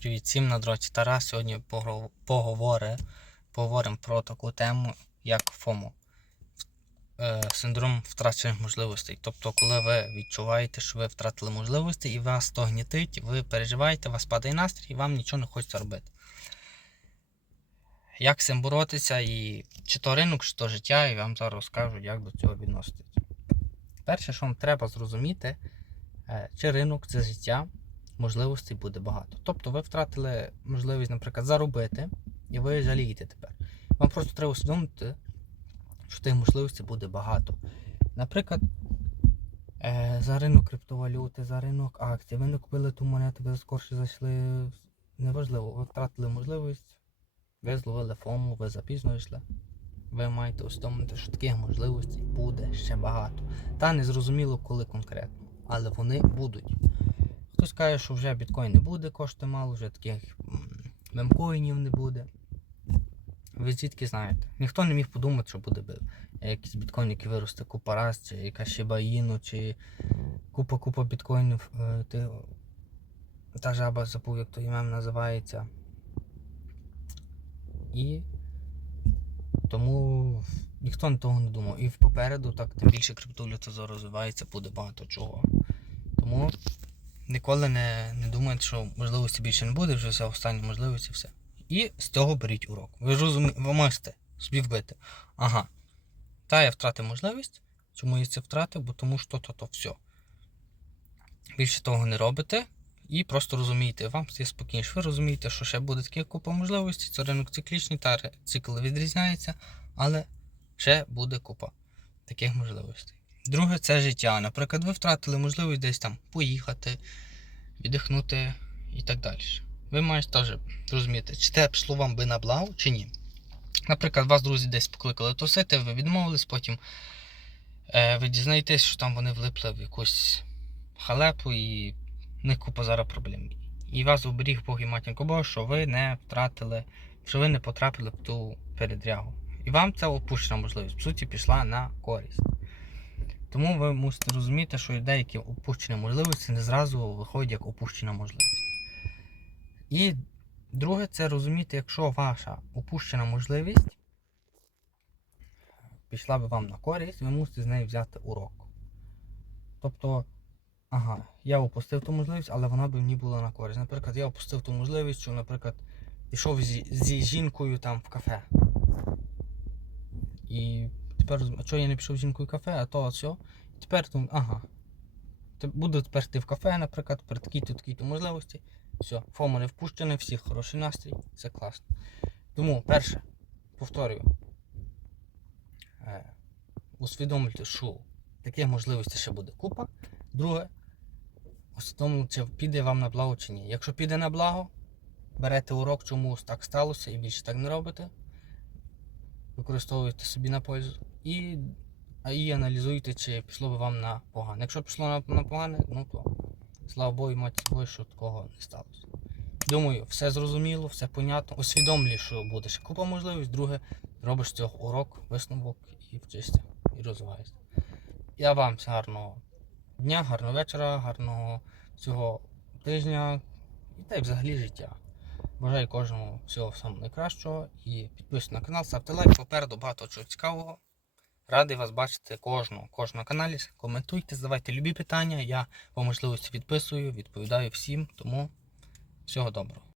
Привіт всім на дроті Тарас. Сьогодні поговори, поговоримо про таку тему, як ФОМО. Е, Синдром втрачених можливостей. Тобто, коли ви відчуваєте, що ви втратили можливості і вас то гнітить, ви переживаєте, у вас падає настрій і вам нічого не хочеться робити. Як з цим боротися, і чи то ринок, чи то життя, і вам зараз розкажу, як до цього відноситися. Перше, що вам треба зрозуміти, е, чи ринок це життя, можливостей буде багато. Тобто ви втратили можливість, наприклад, заробити, і ви жалієте тепер. Вам просто треба усвідомити, що тих можливостей буде багато. Наприклад, е, за ринок криптовалюти, за ринок акцій, ви не купили ту монету, ви скорше зайшли. Неважливо, ви втратили можливість, ви зловили фому, ви запізно йшли. Ви маєте усвідомити, що таких можливостей буде ще багато. Та не зрозуміло, коли конкретно, але вони будуть. Хтось каже, що вже біткоін не буде, коштує мало, вже таких мемкоїнів не буде. Ви звідки знаєте? Ніхто не міг подумати, що буде якийсь біткоін, який виросте купа раз, чи якась шибаїну, чи купа-купа біткоїнів. е, Ти... Та жаба забув, як той мем називається. І тому ніхто на того не думав. І попереду, так тим більше криптовалюта зараз розвивається, буде багато чого. Тому ніколи не, не думайте, що можливості більше не буде, вже все останні можливості, все. І з цього беріть урок. Ви ж розумі... ви можете собі вбити. Ага. Та я втратив можливість. Чому я це втратив? Бо тому що то-то все. Більше того не робите. І просто розумієте, вам стає спокійніше. Ви розумієте, що ще буде такі купа можливостей, це ринок циклічний, та цикл відрізняється, але ще буде купа таких можливостей. Друге, це життя. Наприклад, ви втратили можливість десь там поїхати, віддихнути і так далі. Ви маєте теж розуміти, чи те пішло вам би на благо, чи ні. Наприклад, вас друзі десь покликали тусити, ви відмовились, потім е, ви дізнаєтесь, що там вони влипли в якусь халепу і в них купа зараз проблем. І вас оберіг Бог і матінко Бог, що ви не втратили, що ви не потрапили в ту передрягу. І вам ця опущена можливість, в суті, пішла на користь. Тому ви мусите розуміти, що деякі опущені можливості не зразу виходять як опущена можливість. І друге, це розуміти, якщо ваша опущена можливість пішла би вам на користь, ви мусите з неї взяти урок. Тобто, ага, я опустив ту можливість, але вона би мені була на користь. Наприклад, я опустив ту можливість, що, наприклад, пішов зі, зі жінкою там в кафе. І тепер, а чого я не пішов жінкою кафе, а то а все. Тепер думаю, ага. Буду тепер йти в кафе, наприклад, при такій-то такій-то можливості. Все, ФОМО не впущений, всіх хороший настрій, все класно. Тому, перше, повторюю, е, усвідомлюйте, що таких можливостей ще буде купа. Друге, усвідомлюйте, чи піде вам на благо чи ні. Якщо піде на благо, берете урок, чому так сталося і більше так не робите. Використовуєте собі на пользу і, і аналізуйте, чи пішло би вам на погане. Якщо пішло на, на погане, ну то слава Богу, мать собою, що такого не сталося. Думаю, все зрозуміло, все понятно. Усвідомлюй, що буде ще купа можливість. Друге, робиш з цього урок, висновок і вчишся, і розвиваєшся. Я вам гарного дня, гарного вечора, гарного цього тижня і та й взагалі життя. Бажаю кожному всього найкращого і підписуйтесь на канал, ставте лайк, попереду багато чого цікавого. Радий вас бачити кожного, кожного каналі. Коментуйте, задавайте любі питання. Я по можливості відписую, відповідаю всім. Тому всього доброго.